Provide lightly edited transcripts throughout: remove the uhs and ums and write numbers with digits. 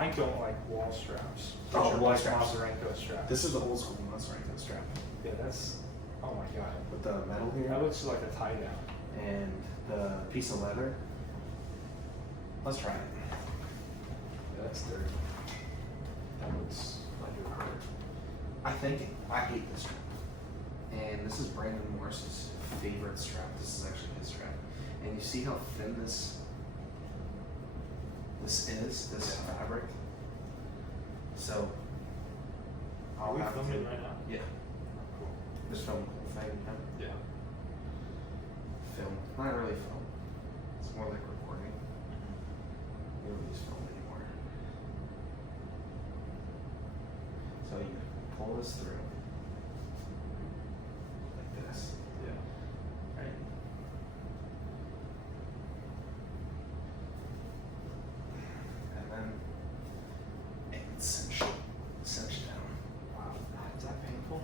I don't like wall straps. Oh, wall like straps. Mazurenko straps. This is the old school Mazurenko strap. Yeah, that's, oh my god. With the metal here. That looks like a tie down. And the piece of leather. Let's try it. Yeah, that's dirty. That looks like it would hurt. I hate this strap. And this is Brandon Morris's favorite strap. This is actually his strap. And you see how thin this is, this fabric? So, Are we filming right now? Yeah. Cool. Just film the whole thing, Yeah. Film. Not really film. It's more like recording. We don't use film anymore. So you pull this through. Like this. Yeah. Right? And then it's cinch down. Wow. Is that painful?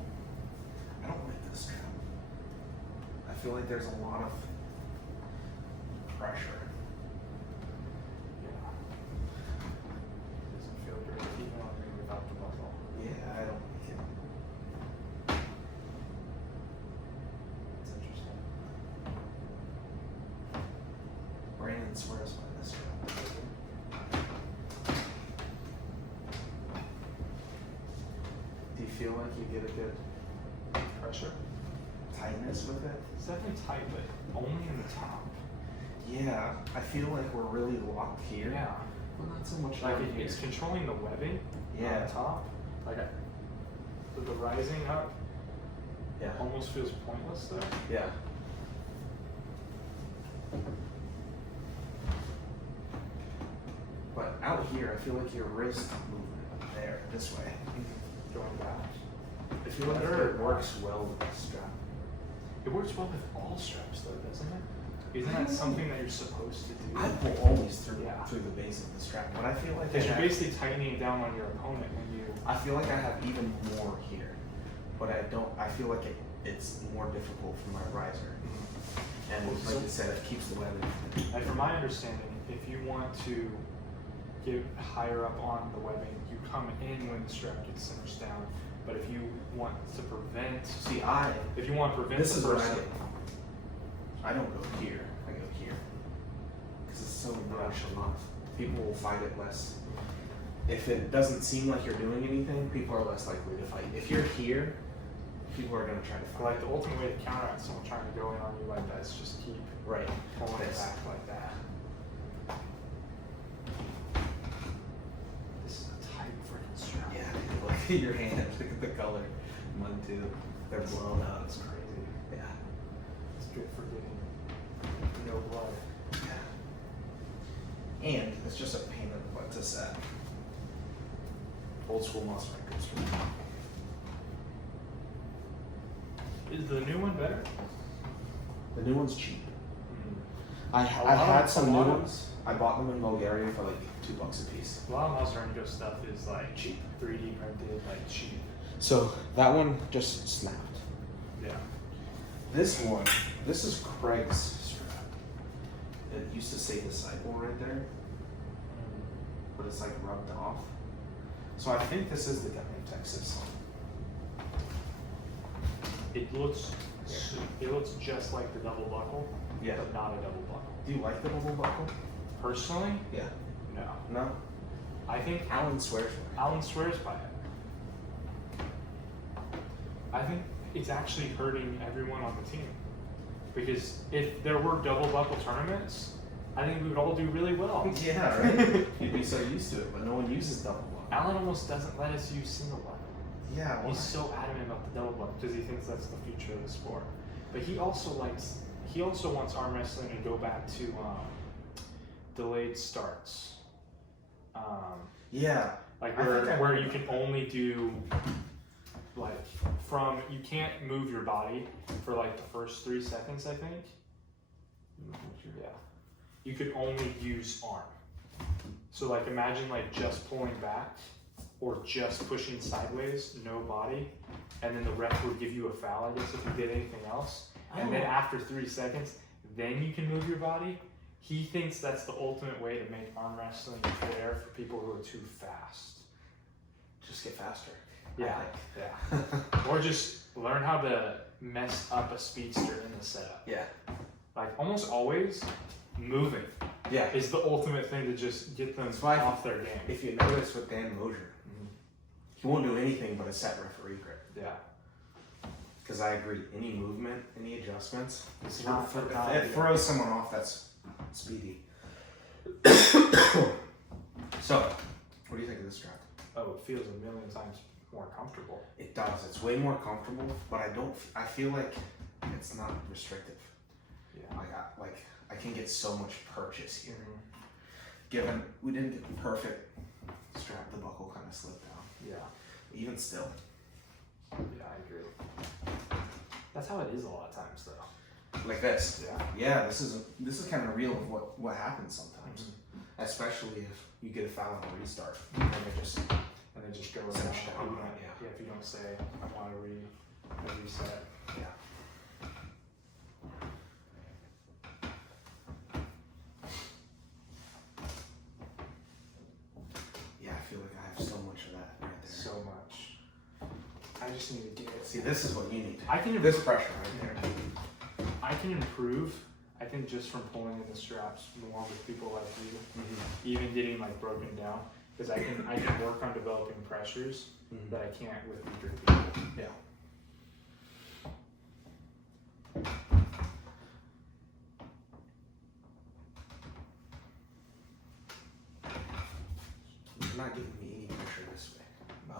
I don't like this strap. I feel like there's a lot of pressure. Yeah. Doesn't feel great even on me without the buckle. Yeah, I don't like it. It's interesting. Brandon swears by this strap. Do you feel like you get a good Pressure? tightness with it? It's definitely tight, but only in the top. Yeah, I feel like we're really locked here. Yeah. But not so much Like down here. it's controlling the webbing on Yeah. the top. Like the rising up Yeah. almost feels pointless though. Yeah. But out here, I feel like your wrist movement there, this way. Going back. I feel like it works well with this strap. It works well with all straps though, doesn't it? Isn't that something that you're supposed to do? I pull always through Yeah. through the base of the strap, but I feel like Because I you're have- basically tightening it down on your opponent when you. I feel like I have even more here, but I don't. I feel like it's more difficult for my riser, and like I said, it keeps the webbing. And from my understanding, if you want to get higher up on the webbing, you come in when the strap gets cinched down. But if you want to prevent, See, if you want to prevent this the is what I person, do. I don't go here. I go here because it's so nonchalant. People will fight it less. If it doesn't seem like you're doing anything, people are less likely to fight. If you're here, people are going to try to fight. like the ultimate way to counteract someone trying to go in on you like that is just keep Right. pulling it This. back like that. This is a tight freaking strap. Yeah, look at your hand. Look at the color. Mine too. They're blown out. That's crazy. Yeah. It's good for getting no blood. And it's just a pain in the butt to set. Old school Mazurenko strap. Is the new one better? The new one's cheap. A I lot had of- some a new lot of- ones. I bought them in Bulgaria for like $2 a piece. A lot of Mazurenko stuff is like cheap, 3D printed, like cheap. So that one just snapped. Yeah. This one, this is Craig's strap. It used to say disciple right there, but it's like rubbed off. So I think this is the guy in Texas. It looks just like the double buckle, Yeah. but not a double buckle. Do you like the double buckle? Personally, Yeah. no. No? I think Alan swears by it. Alan swears by it. I think it's actually hurting everyone on the team. Because if there were double buckle tournaments, I think we would all do really well. Yeah, right? You'd be so used to it, but no one uses double buckle. Alan almost doesn't let us use single buckle. Yeah, He's so adamant about the double buckle because he thinks that's the future of the sport. But he also wants arm wrestling to go back to delayed starts. yeah. Like I think I where heard you about can only do like you can't move your body for like the first 3 seconds, I think. Yeah. You could only use arm. So like imagine like just pulling back or just pushing sideways, no body, and then the ref would give you a foul, I guess, if you did anything else. And then after 3 seconds, then you can move your body. he thinks that's the ultimate way to make arm wrestling fair for people who are too fast. Just get faster. Yeah, yeah. Or just learn how to mess up a speedster in the setup. Yeah. Like almost always, moving Yeah. is the ultimate thing to just get them That's why off their game. If you notice with Dan Mosier, he won't do anything but a set referee grip. Yeah. Because I agree, any movement, any adjustments, It's not for it throws someone off that's speedy. So, what do you think of this strap? Oh, it feels a million times more comfortable. It does. It's way more comfortable, but I feel like it's not restrictive. Yeah. I can get so much purchase here. Mhm. Given we didn't get the perfect strap, the buckle kind of slipped down. Yeah. Even still. Yeah, I agree. That's how it is a lot of times, though. Like this. Yeah. Yeah, this is kind of real of what happens sometimes. Especially if you get a foul on a restart. And they just go around. Cinch down, Yeah, if you don't say, I want to reset. yeah. Yeah, I feel like I have so much of that right there. So much. I just need to get it. See, this is what you need. I can This pressure right there. I can improve, I think, just from pulling in the straps more with people like you, even getting like broken down, because I can work on developing pressures that I can't with weaker people. Yeah. You're not giving me any pressure this way.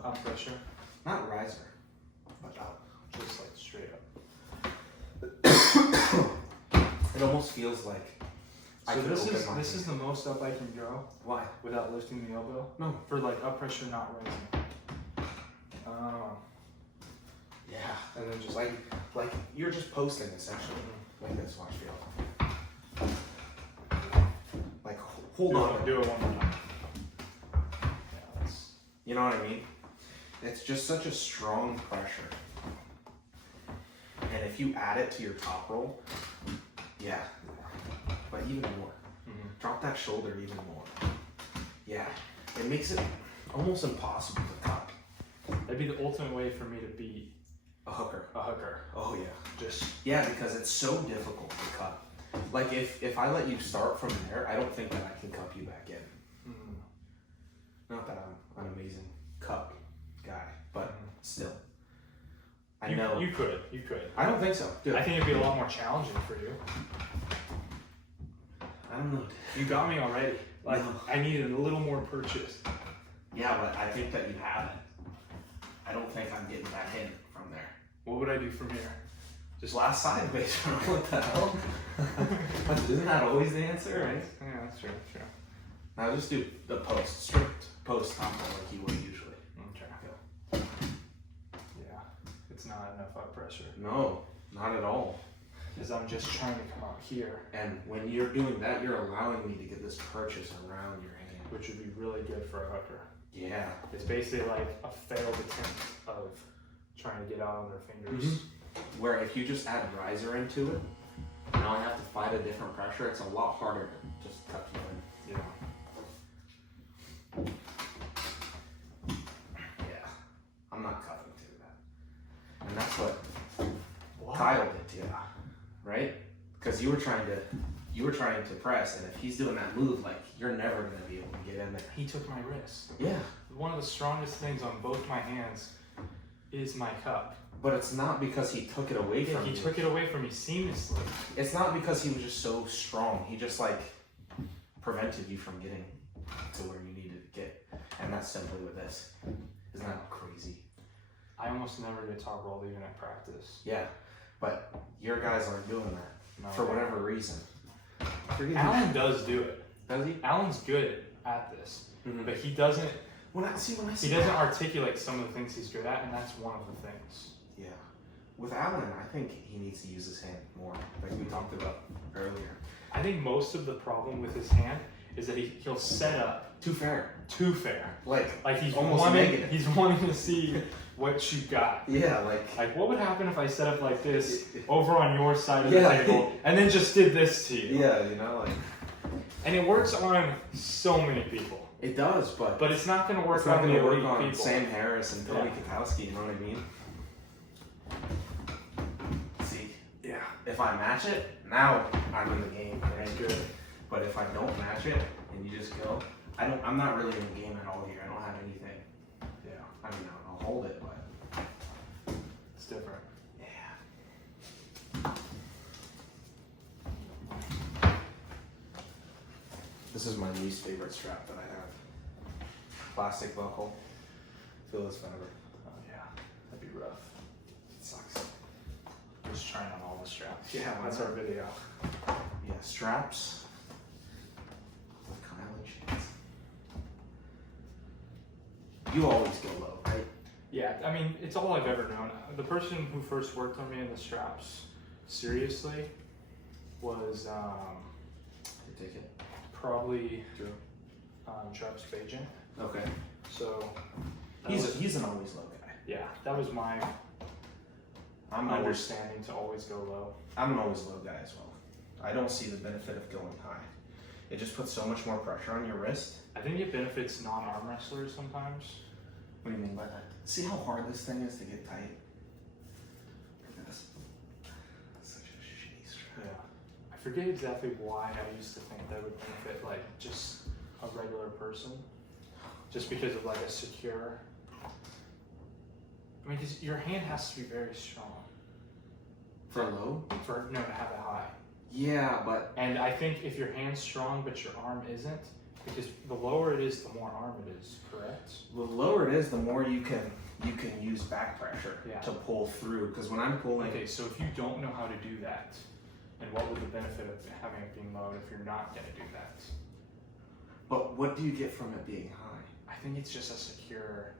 Up pressure, Not riser, but up. just like straight up. It almost feels like So this is the most up I can go why? without lifting the elbow. No. For like up pressure, not rising. Yeah. And then just Like you're just posting essentially. Like this, watch feel. Like hold on. do it one more time. Yeah, that's, You know what I mean? It's just such a strong pressure. And if you add it to your top roll, yeah. But even more. Drop that shoulder even more. Yeah. It makes it almost impossible to cut. that'd be the ultimate way for me to beat A hooker. a hooker. Oh yeah. Just Yeah, because it's so difficult to cut. Like if I let you start from there, I don't think that I can cup you back in. Not that I'm an amazing cup guy, but still. I know. You could. I don't think so. Dude, I think it'd be a lot more challenging for you. I don't know. You got me already. Like No. I needed a little more purchase. Yeah, but I think that you have it. I don't think I'm getting back in from there. What would I do from here? Just last side base. What the hell? Isn't that always the answer, right? Yeah, that's true. Now just do the post, strict post combo like you would usually. Okay. Yeah, it's not enough up pressure. No, not at all. Because I'm just trying to come out here, And when you're doing that, you're allowing me to get this purchase around your hand. which would be really good for a hooker. Yeah. It's basically like a failed attempt of trying to get out on their fingers. Where if you just add riser into it, now I have to fight a different pressure. It's a lot harder to just cut you in. Yeah. Yeah. I'm not cutting through that. And that's what Wow. Kyle did to you, right? Because you were trying to press, and if he's doing that move, like you're never gonna be able to get in there. He took my wrist. Yeah. One of the strongest things on both my hands is my cup. But it's not because he took it away Yeah, from he you. took it away from me seamlessly. It's not because he was just so strong. He just like prevented you from getting to where you needed to get. And that's simply with this. Isn't that crazy? I almost never get top rolled even at practice. Yeah. But your guys aren't doing that No. for whatever reason. Alan does do it. Does he? Alan's good at this, Mm-hmm. but he doesn't When I see articulate some of the things he's good at, and that's one of the things. Yeah. With Alan, I think he needs to use his hand more, like we talked about earlier. I think most of the problem with his hand is that he'll set up Too fair. too fair. Like He's almost wanting, negative. he's wanting to see what you got. Yeah, like Like, what would happen if I set up like this over on your side of the Yeah. table and then just did this to you? yeah, you know, like And it works on so many people. It does, but it's not going to work it's not on going the to work elite on people. Sam Harris and Tony Yeah. Kukowski. You know what I mean? See, Yeah. if I match it, now I'm in the game, right? Good. But if I don't match it and you just go, I'm not really in the game at all here. I don't have anything. Yeah. I mean, I'll hold it, but It's different. yeah. This is my least favorite strap that I have. Plastic buckle. Feel this fiber. Oh, yeah. That'd be rough. It sucks. Just trying on all the straps. Yeah, why That's not? our video. Yeah, straps. Kyle and Chance. You always go low, right? Yeah, I mean, it's all I've ever known. The person who first worked on me in the straps, seriously, was You take it. probably Drew. Travis Bajan. Okay. So that was- He's an always low guy. yeah, that was my I'm always understanding to always go low. I'm an always low guy as well. I don't see the benefit of going high. It just puts so much more pressure on your wrist. I think it benefits non-arm wrestlers sometimes. What do you mean by that? See how hard this thing is to get tight? Look at this. That's such a shitty strap. Yeah, I forget exactly why I used to think that would benefit like just a regular person, just because of like a secure. I mean, because your hand has to be very strong For low? to have it high. Yeah, but And I think if your hand's strong but your arm isn't, because the lower it is, the more arm it is. Correct? the lower it is, the more you can use back pressure Yeah. to pull through. Because when I'm pulling, Okay, so if you don't know how to do that, and what would the benefit of having it being low if you're not going to do that? but what do you get from it being high? I think it's just a secure.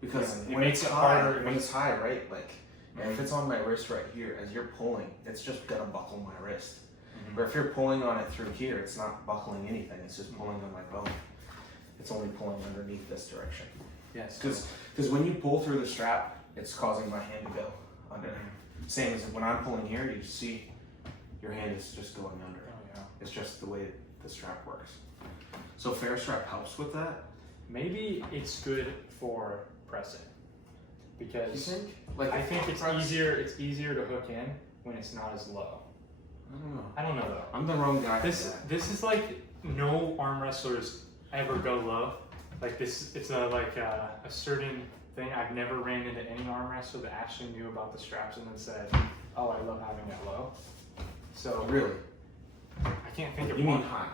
Because Yeah, it when makes it's it high, harder. when it's high, right? Like, and if it's on my wrist right here, as you're pulling, it's just gonna buckle my wrist. Or if you're pulling on it through here, it's not buckling anything. It's just pulling on my bone. It's only pulling underneath this direction. Yes. Because when you pull through the strap, it's causing my hand to go under. Same as when I'm pulling here, you see your hand is just going under. Oh yeah. It's just the way the strap works. So fair strap helps with that. Maybe it's good for pressing, You because think? Like I think it's press- easier. It's easier to hook in when it's not as low. I don't know. I don't know though. I'm the wrong guy for This that. this is like no arm wrestlers ever go low. Like this, it's a certain thing. I've never ran into any arm wrestler that actually knew about the straps and then said, "Oh, I love having it low." So Really? I can't think of You one. mean high?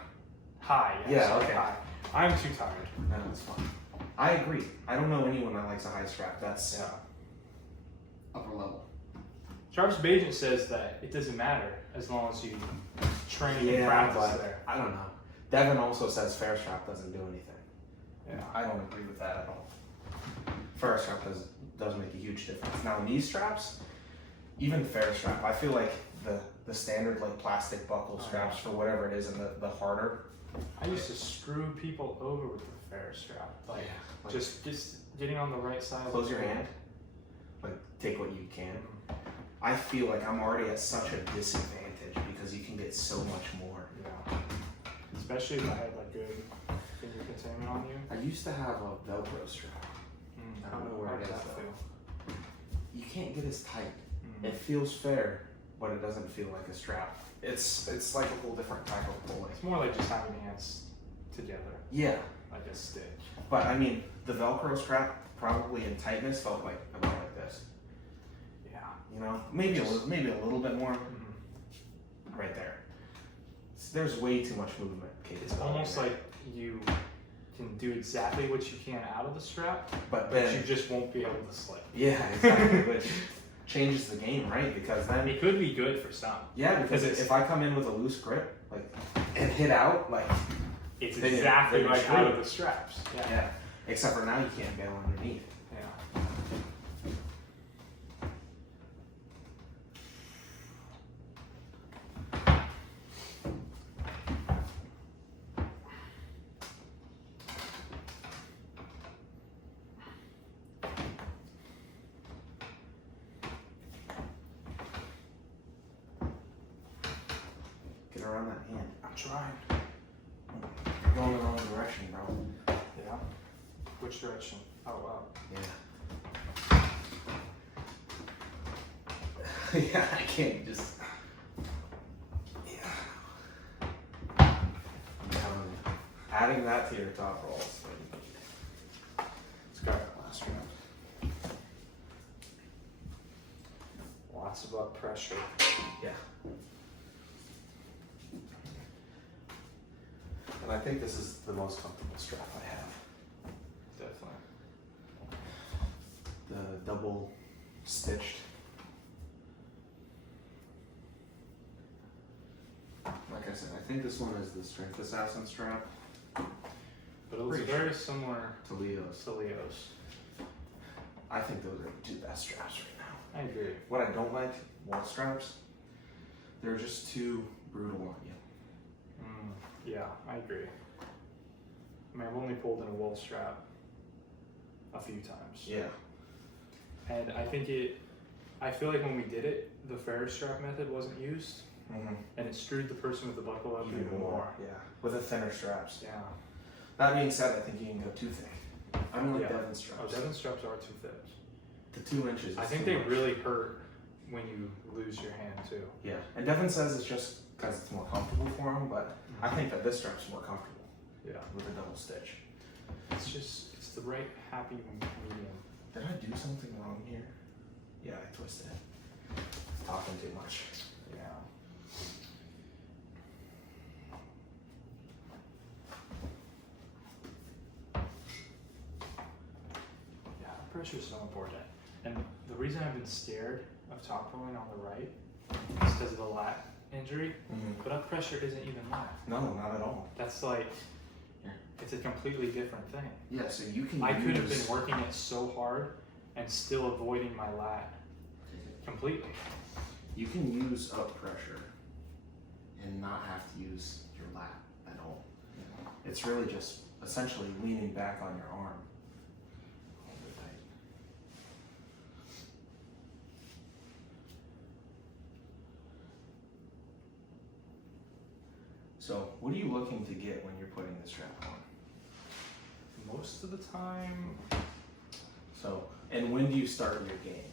High? Yeah, sorry, okay. High. I'm too tired. No, it's fine. I agree. I don't know anyone that likes a high strap. That's Yeah. upper level. Travis Bajan says that it doesn't matter as long as you train and practice but there. I don't know. Devin also says fair strap doesn't do anything. Yeah. I don't agree with that at all. Fair strap does make a huge difference. Now knee straps, even fair strap, I feel like the standard like plastic buckle Oh, straps yeah. for whatever it is and the harder. I used to screw people over with the fair strap. Like like, just getting on the right side. of close the your floor. hand. Like take what you can. I feel like I'm already at such a disadvantage because you can get so much more. Yeah. Especially if I had like good finger containment on you. I used to have a Velcro strap. I don't know where How it does is, that though. You can't get as tight. feel? It feels fair, but it doesn't feel like a strap. It's like a whole different type of pulling. It's more like just having hands together, Yeah, like a stick. but I mean, the Velcro strap probably in tightness felt like about like this. Yeah. You know, maybe a little bit more right there. There's way too much movement capability. It's almost there. like you can do exactly what you can out of the strap, but but then you just won't be able to slip. yeah, exactly, which changes the game, right? Because then It could be good for some. yeah, because it's- if I come in with a loose grip, like and hit out, like It's Then you're- exactly then you're like out of screwed. the straps. Yeah. yeah. Except for now, you can't bail underneath. Yeah. Get around that hand. I'm trying. going the wrong direction, bro. Yeah. Which direction? Oh wow. Yeah. Yeah, I can't just. Yeah. I'm telling you. Adding that to your top rolls. Let's grab that last round. Lots of up pressure. Yeah. And I think this is the most comfortable strap I have. Definitely. The double stitched. Like I said, I think this one is the Strength Assassin strap. But it looks Pretty very similar to Leo's. to Leo's. I think those are the two best straps right now. I agree. What I don't like, wall straps, they're just too brutal on you. Yeah, I agree. I mean, I've only pulled in a wall strap a few times. Yeah. And I feel like when we did it, the Ferris strap method wasn't used, Mm-hmm. and it screwed the person with the buckle up even more. Yeah. With the thinner straps. Yeah. That being said, I think you can go too thick. I don't like Yeah. Devon straps. Oh, Devon straps are too thick. The 2 inches. I is think too they much. really hurt when you lose your hand too. Yeah. And Devon says it's just because it's more comfortable for him, but I think that this strap's more comfortable Yeah. with a double stitch. It's the right happy medium. Did I do something wrong here? Yeah, I twisted it. Talking too much. Yeah. Yeah, pressure is so important. And the reason I've been scared of top rolling on the right is because of the lat injury. Mm-hmm. But up pressure isn't even lat. No, not at all. That's like, Yeah. it's a completely different thing. Yeah, so you can I could have use- been working it so hard and still avoiding my lat completely. You can use up pressure and not have to use your lat at all. It's really just essentially leaning back on your arm. Hold it tight. So, what are you looking to get when you're putting the strap on? Most of the time, So, and when do you start your game?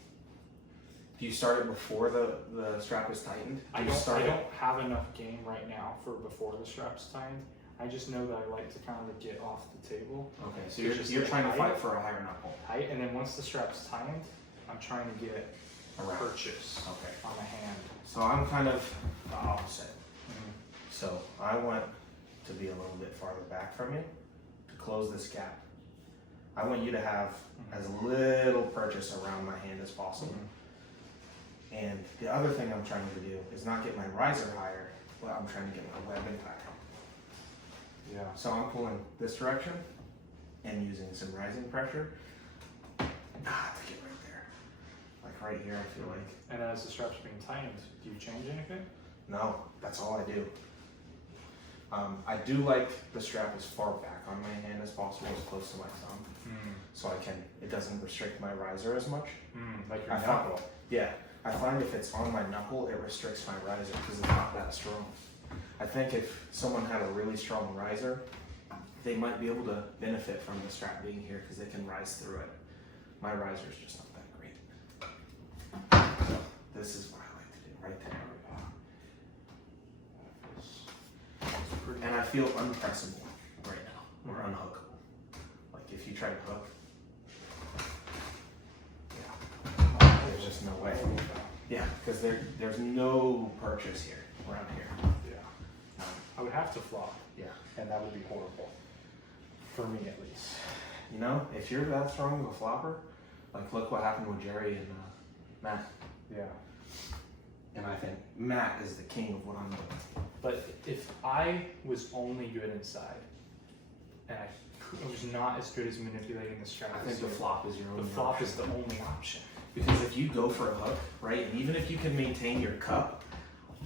Do you start it before the strap is tightened? I Do you don't start it- have enough game right now for before the strap's tightened. I just know that I like to kind of get off the table Okay, so Just you're get trying to tight. fight for a higher knuckle. tight, and then once the strap's tightened, I'm trying to get Around. purchase Okay. on my hand. So I'm kind of the opposite. So I want to be a little bit farther back from you to close this gap. I want you to have as little purchase around my hand as possible. And the other thing I'm trying to do is not get my riser higher, but I'm trying to get my webbing higher. Yeah. So I'm pulling this direction and using some rising pressure. To get right there. Like right here, I feel like. And as the strap's being tightened, do you change anything? No, that's all I do. I do like the strap as far back on my hand as possible, as close to my thumb, so it doesn't restrict my riser as much. Like your I found- knuckle. Yeah, I find if it's on my knuckle, it restricts my riser because it's not that strong. I think if someone had a really strong riser, they might be able to benefit from the strap being here because they can rise through it. My riser is just not that great. So this is what I like to do right there. And I feel unpressable right now, or unhookable. Like if you try to hook, there's just no way. Yeah, because there's no purchase here, around here. Yeah. I would have to flop, Yeah. and that would be horrible. For me, at least. You know, if you're that strong of a flopper, like look what happened with Jerry and Matt. Yeah. And I think Matt is the king of what I'm doing. But if I was only good inside, and I was not as good as manipulating the strap, I as think the you, flop is your only the flop option. is the only option. Because if you go for a hook, right, and even if you can maintain your cup,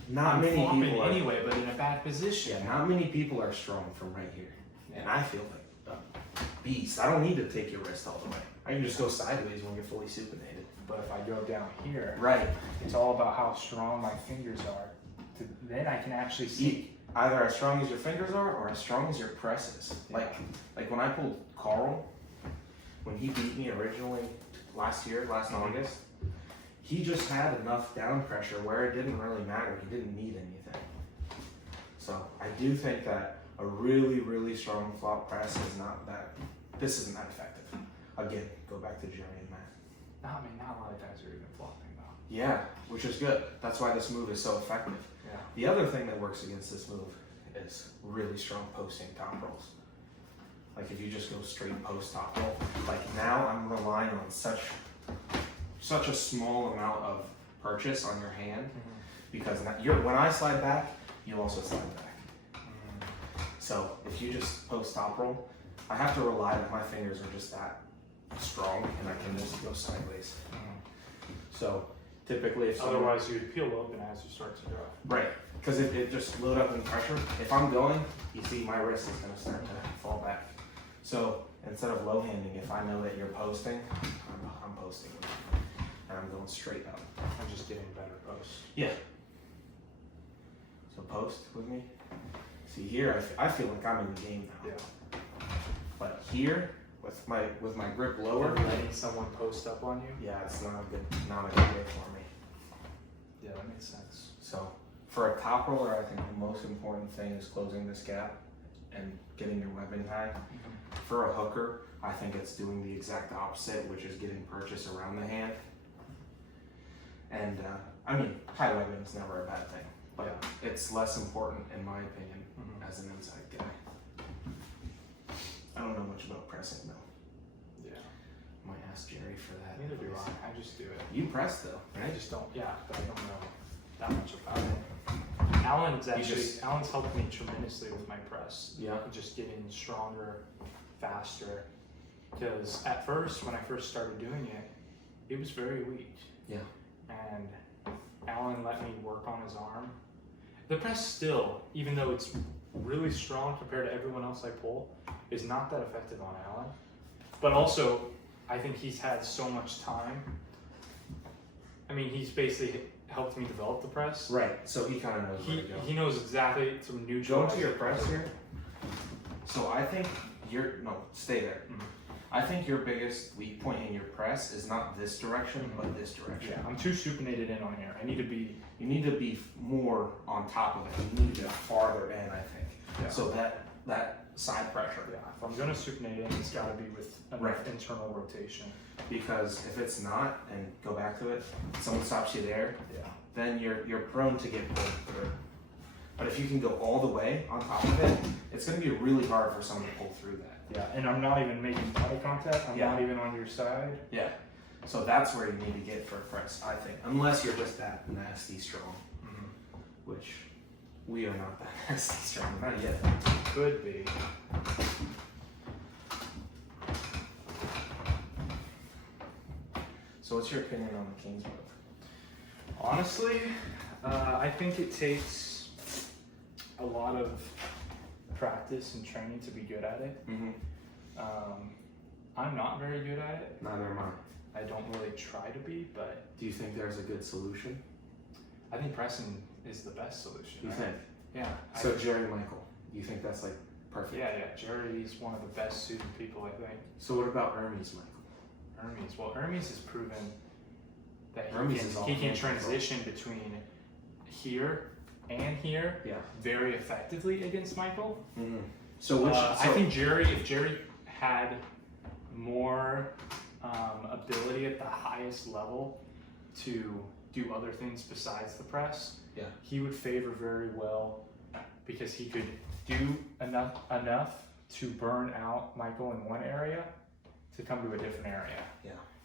not I'm many flopping people are, anyway, but in a bad position. yeah, not many people are strong from right here. And I feel like a beast. I don't need to take your wrist all the way. I can just go sideways when you're fully supinated. But if I go down here, Right. it's all about how strong my fingers are. Then I can actually see. either as strong as your fingers are or as strong as your press is. Yeah. Like when I pulled Carl, when he beat me originally last August, he just had enough down pressure where it didn't really matter. He didn't need anything. So I do think that a really, really strong flop press is not that, this isn't that effective. Again, go back to Jerry and Matt. No, I mean, not a lot of guys are even flopping though. Yeah, which is good. That's why this move is so effective. Yeah. The other thing that works against this move is really strong posting top rolls. Like if you just go straight post top roll, like now I'm relying on such a small amount of purchase on your hand, because now when I slide back, you also slide back. So if you just post top roll, I have to rely that my fingers are just that strong and I can just go sideways. So typically if otherwise you would peel open as you start to drop. Right, because it just load up in pressure. If I'm going, you see my wrist is going to start to fall back. So instead of low handing, if I know that you're posting, I'm posting with you. And I'm going straight up. I'm just getting better posts. Yeah. So post with me. See here, I feel like I'm in the game now. Yeah. But here, with my grip lower, letting someone post up on you. yeah, it's not a good way for me. Yeah, that makes sense. So for a top roller, I think the most important thing is closing this gap and getting your webbing high. For a hooker, I think it's doing the exact opposite, which is getting purchase around the hand. And I mean, high webbing is never a bad thing, but it's less important in my opinion as an inside guy. I don't know much about pressing though. Yeah. Might ask Jerry for that. Neither do I. I just do it. You press though, I right? just don't. Yeah, but I don't know that much about it. Alan's helped me tremendously with my press. Yeah. Just getting stronger, faster. Because at first, when I first started doing it, it was very weak. Yeah. And Alan let me work on his arm. The press still, even though it's really strong compared to everyone else I pull, is not that effective on Alan. But also, I think he's had so much time. I mean, he's basically helped me develop the press. Right, so he kind of knows where to go. He knows exactly some neutral. Go to your press here. So I think stay there. I think your biggest weak point in your press is not this direction, but this direction. Yeah, I'm too supinated in on here. You need to be more on top of it. You need to get farther in, I think. Yeah. So that side pressure. Yeah, if I'm gonna supinate in, it's gotta be with enough internal rotation. Because if it's not, and go back to it, someone stops you there, then you're prone to get pulled through. But if you can go all the way on top of it, it's gonna be really hard for someone to pull through that. Yeah, and I'm not even making body contact. I'm not even on your side. Yeah. So that's where you need to get for a press, I think. Unless you're just that nasty strong. Which we are not that nasty strong, not yet. Could be. So what's your opinion on the King's move? Honestly, I think it takes a lot of practice and training to be good at it. I'm not very good at it. Neither am I. I don't really try to be, but Do you think there's a good solution? I think pressing is the best solution. You think? Yeah. So Jerry Michael, you think that's like perfect? Yeah. Jerry's one of the best suited people, I think. So what about Hermes Michael? Hermes has proven that Hermes he can transition between here and here very effectively against Michael. So I think if Jerry had more ability at the highest level to do other things besides the press, he would favor very well, because he could do enough to burn out Michael in one area to come to a different area.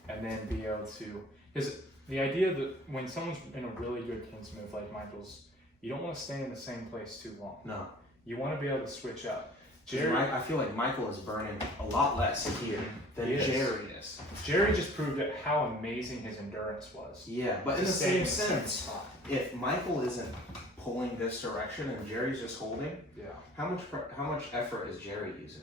And then be able to, because the idea that when someone's in a really good King's move like Michael's, you don't want to stay in the same place too long. No. You want to be able to switch up. I feel like Michael is burning a lot less here than Jerry is. Jerry just proved how amazing his endurance was. Yeah, but in the same sense, if Michael isn't pulling this direction and Jerry's just holding, how much effort is Jerry using?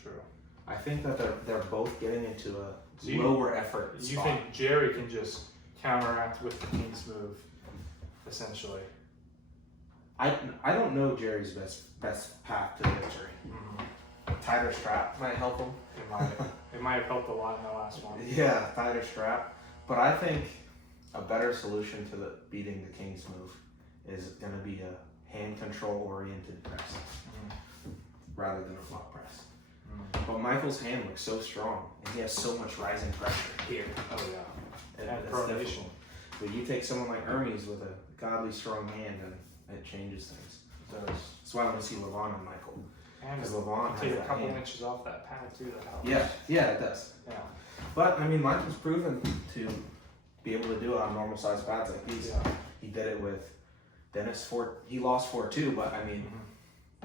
True. I think that they're both getting into a lower effort spot. You think Jerry can just counteract with the King's move, essentially? I don't know Jerry's best path to victory. Tighter strap might help him. It might have helped a lot in the last one. Yeah, tighter strap. But I think a better solution to beating the King's move is going to be a hand control oriented press rather than a block press. But Michael's hand looks so strong, and he has so much rising pressure here. Oh yeah. And And it's pronation. difficult. But you take someone like Hermes with a godly strong hand, and it changes things. That's why I want to see Levon and Michael. And Because Levon has take a that couple hand. inches off that pad too. That helps. Yeah, it does. Yeah. But I mean, Michael's proven to be able to do it on normal sized pads like these. Yeah. He did it with Dennis. He lost 4-2, but I mean,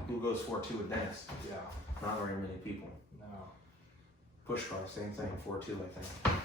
who goes 4-2 with Dennis? Yeah. Not very many people. No. Push car, same thing, 4-2, I think.